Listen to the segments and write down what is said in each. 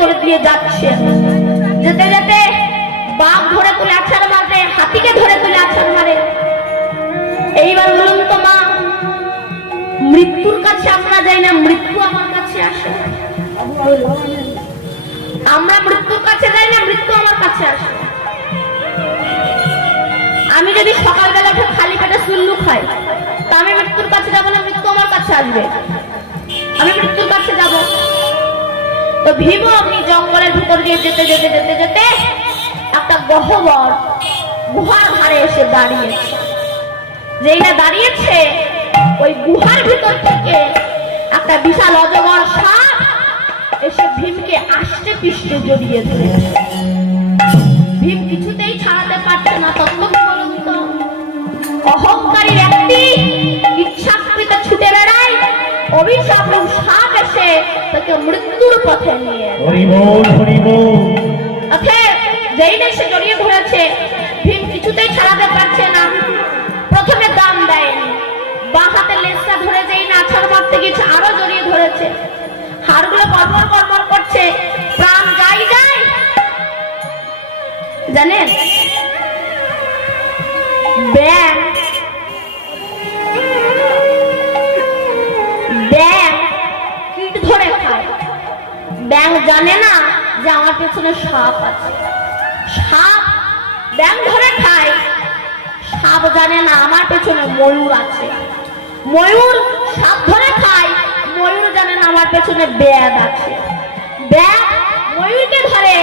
ভিতর দিয়ে যাচ্ছে, যেতে যেতে বাঘ ধরে তুলে আছাড় মারে, হাতিকে ধরে তুলে আছাড় মারে। এইবার বলুন তো মা, মৃত্যুর কাছে আমরা যাই না, মৃত্যু আমার কাছে আসে? আমরা মৃত্যুর কাছে যাই না, মৃত্যু আমার কাছে আসে? আমি যদি সকালবেলা উঠে খালি পেটে সুল্লু খাই, তা আমি মৃত্যুর কাছে যাবো না, মৃত্যু আমার কাছে আসবে? আমি মৃত্যুর কাছে যাব। তো ভীম আপনি জঙ্গলের ভিতর দিয়ে যেতে যেতে যেতে যেতে একটা গহ্বর গুহার ধারে এসে দাঁড়িয়েছে। যেই না দাঁড়িয়েছে, ওই গুহার ভিতর থেকে একটা বিশাল অজগর সাপ এসে ভীমকে আষ্টে পিষ্টে জড়িয়ে ধরেছে। ভীম কিছুতেই ছাড়াতে পারছে না। তখন বলুন তো, অহংকারী ব্যক্তি ইচ্ছাকৃত ছুটে বেড়ায়, অভিশাপ সাপ এসে তাকে মৃত্যুর পথে নিয়ে যেই না সে জড়িয়ে ধরেছে, ভীম কিছুতেই ছাড়াতে পারছে না। প্রথমে দাম দেয়নি, বাঁ হাতে লেজটা ধরে যেই না আছাড় মারতে গেছে, আরো জড়িয়ে ধরেছে। হাড়গুলো কর্মর কর্মর করছে, প্রাণ যাই যায়। জানেন, ব্যাং কীট ধরে খায়। ব্যাং জানে না যে আমার পেছনে সাপ আছে। সাপ ব্যাং ধরে খায়, সাপ জানে না আমার পেছনে ময়ূর আছে। ময়ূর সাপ ধরে খায়, ময়ূর জানে না আমার পেছনে ব্যাগ আছে। ব্যাগ ময়ূরকে ধরে,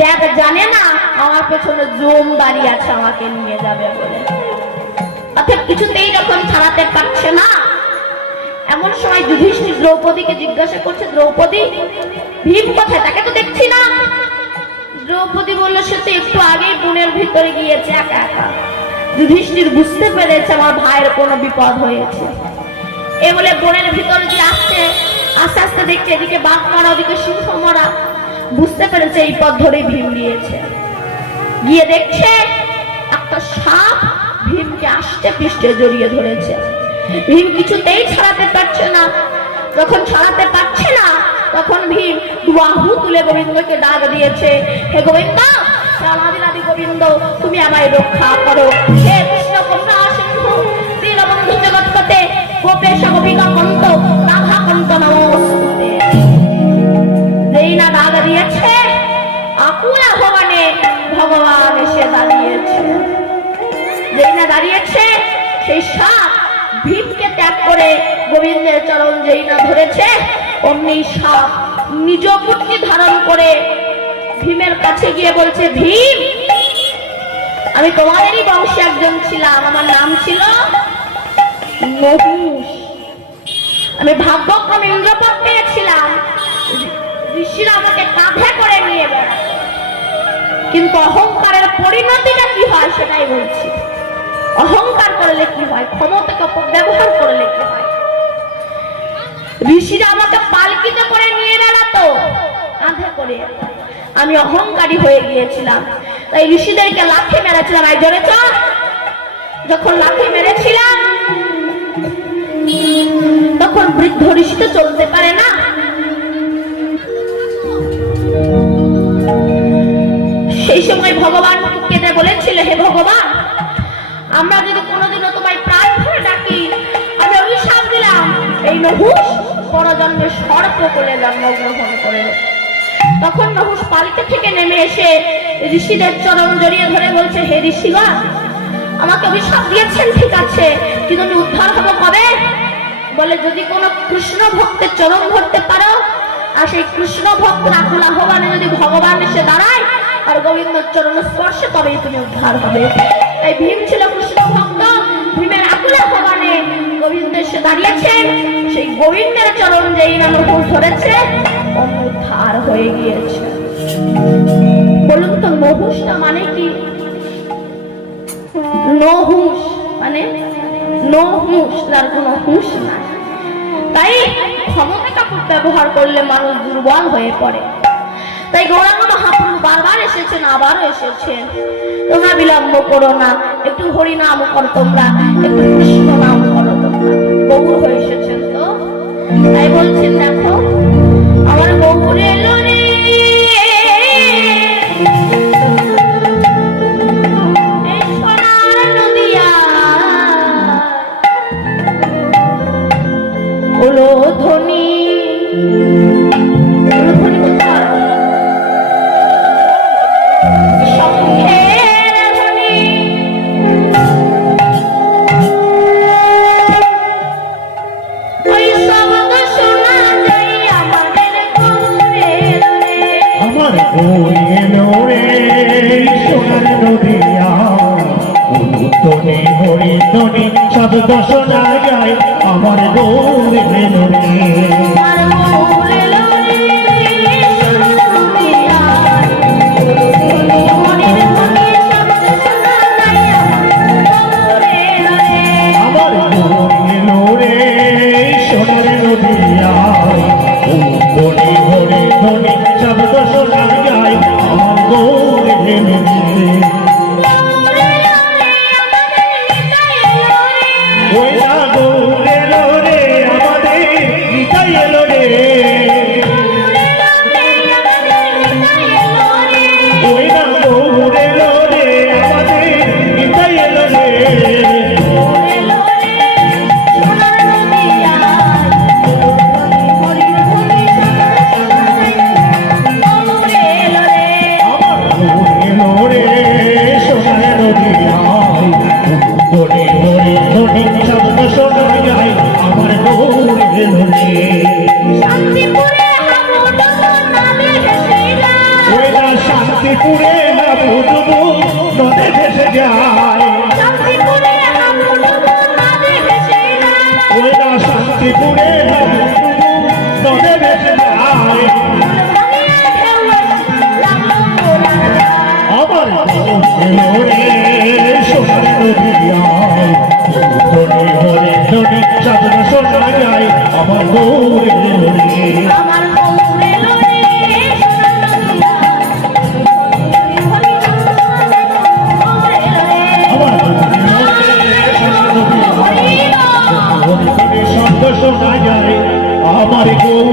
ব্যাগ জানে না আমার পেছনে জম দাঁড়িয়ে আছে আমাকে নিয়ে যাবে বলে। অর্থাৎ কিছুতেই যখন ছাড়াতে পারছে না, এমন সময় যুধিষ্ঠির দ্রৌপদীকে জিজ্ঞাসা করছে, দ্রৌপদী, ভীম কোথায়? তাকে তো দেখছি না। দ্রৌপদী বলল, সে তো একটু আগেই বনের ভিতরে গিয়েছে একা একা। যুধিষ্ঠির বুঝতে পেরেছে আমার ভাইয়ের কোনো বিপদ হয়েছে। এ বলে বনের ভিতরে যে আসছে, আস্তে আস্তে দেখছে এদিকে বাঘ মারা, ওদিকে সিংহ মারা। বুঝতে পেরেছে এই পথ ধরে ভীম গিয়েছে। গিয়ে দেখছে একটা সাপ ভীমকে আষ্টে পৃষ্ঠে জড়িয়ে ধরেছে। ভীম কিছুতেই ছাড়াতে পারছে না। যখন ছাড়াতে পারছে না, তখন ভীম বাহু তুলে গোবিন্দকে ডাক দিয়েছে, হে গোবিন্দ, রামাদিনাদি গোবিন্দ, তুমি আমায় রক্ষা করো। হে কৃষ্ণ কন্যা সিংহ, দীনবন্ধু জগৎপতে, গোপেশ গোপিকা কন্ত, রাধা কন্ত নমস্তুতে। যেই না ডাক দিয়েছে, আকুল আহ্বানে ভগবান এসে দাঁড়িয়েছে। যেই না দাঁড়িয়েছে, সেই সাপ ভীমকে ত্যাগ করে গোবিন্দের চরণ যেই না ধরেছে, অমনি সাপ নিজ মূর্তি ধারণ করে ভীমের কাছে গিয়ে বলছে, ভীম, আমি তোমাদেরই বংশে একজন ছিলাম, আমার নাম ছিল নহুষ। আমি ভাগ্যক্রমে ইন্দ্রপদ পেয়েছিলাম, ঋষিরা আমাকে কাঁধে করে নিয়ে বেড়ায়। কিন্তু অহংকারের পরিণতিটা কি হয় সেটাই বলছি। অহংকার করলে কি হয়, ক্ষমতাকে অপব্যবহার করলে কি হয়। ঋষিরা আমাকে পালকিতে করে নিয়ে বেড়াতো, কাঁধে করে। আমি অহংকারী হয়ে গিয়েছিলাম, তাই ঋষিদেরকে লাঠি মেরেছিলাম। এই জোরে চল। যখন লাঠি মেরেছিলাম, তখন বৃদ্ধ ঋষি তো চলতে পারে না। সেই সময় ভগবান কেঁদে বলেছিল, হে ভগবান, আমরা যদি কোনোদিনও তোমায় প্রাণ ধরে ডাকি, আমি অভিশাপ দিলাম এই নহুষ পরজন্মে সর্প কোলে জন্মগ্রহণ করে। তখন নহুষ পালকি থেকে নেমে এসে ঋষিদের চরণ জড়িয়ে ধরে বলছে, হে ঋষিগণ, আমাকে অভিশাপ দিয়েছেন ঠিক আছে, কিন্তু আমি উদ্ধার হবো কবে? বলে, যদি কোনো কৃষ্ণ ভক্তের চরণ ধরতে পারো, আর সেই কৃষ্ণ ভক্ত আকুল আহ্বানে যদি ভগবান এসে দাঁড়ায় আর গোবিন্দর চরণ স্পর্শে, তবেই তুমি উদ্ধার হবে। তাই ভীম ছিল কৃষ্ণ ভক্ত। ভীমের আকুল আহ্বানে গোবিন্দ এসে দাঁড়িয়েছেন, সেই গোবিন্দের চরণ যেই না নহুষ ধরেছে, উদ্ধার হয়ে গিয়েছে। বলুন তো, নহুষটা মানে কি? নহুষ মানে নহুষ, তার কোনো হুঁশ নাই। তাই ক্ষমতাটা ব্যবহার করলে মানুষ দুর্বল হয়ে পড়ে। তাই গৌরাঙ্গ মহাপ্রভু বারবার এসেছেন, আবারও এসেছেন। তোমরা বিলম্ব করো না, একটু হরি নাম করো, তোমরা একটু কৃষ্ণ নাম করো, তোমরা গৌর হয়ে এসেছেন। তো তাই বলছেন, দেখো আমার গৌর এলো রে হলো ধ্বনি শঙ্খের ধ্বনি ওই শব্দ শোনা যায় আমাদের গৌরে আমার গৌরে লোরে সোনার নদিয়া উত্তরে হরি ধ্বনি শব্দ শোনা যায় আমার গৌরে লোরে আর গৌরে লোরে সোনার নদিয়া মনের ধ্বনি শব্দ শোনা যায় গৌরে আমার গৌরে লোরে সোনার নদিয়া উত্তরে হরি ধ্বনি শব্দ শোনা যায় আমার গৌরে লোরে ওই না গৌরে লোরে আমাদের নিতাই এলো রে ওই না গৌরে লোরে আমাদের নিতাই এলো রে আমার গৌরে লোরে সোনার নদিয়ায় উত্তরে হরি ধ্বনি শব্দ শোনা যায় আমার গৌরে লোরে ওই না শান্তিপুরে না বুধবু নদে ভেসে যায় ওই না শান্তিপুরে না বুধবু নদে ভেসে যায় আমার গৌরে লোরে সোনার নদিয়ায় উত্তরে হরি ধ্বনি শব্দ শোনা যায় আমার গৌরে লোরে আমার গৌরে লোরে আমার শব্দ শোনা যায় আমার গৌরে